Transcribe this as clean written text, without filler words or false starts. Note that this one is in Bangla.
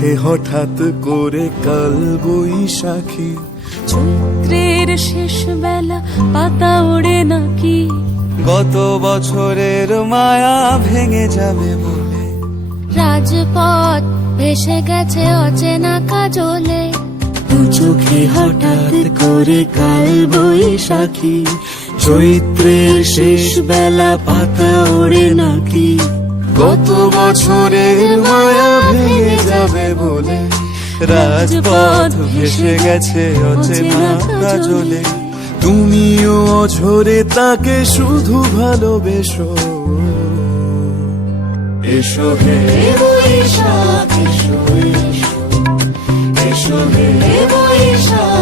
চোখে হঠাৎ করে কাল বৈশাখী, চৈত্রের শেষ বেলা পাতা ওড়ে নাকি, গত বছরের মায়া ভেঙে যাবে বলে, রাজপথ ভেসে গেছে অচেনা কাজলে, দু চোখে হঠাৎ করে কাল বৈশাখী, চৈত্রের শেষ বেলা পাতা ওড়ে নাকি, গত বছরের মায়া ভেঙে যাবে বলে, রাজপথ ভেসে গেছে অচেনা কাজলে, তুমিও অঝরে তাকে শুধু ভালোবেসো। এসো হে বৈশাখ, এসো এসো, এসো হে বৈশাখ।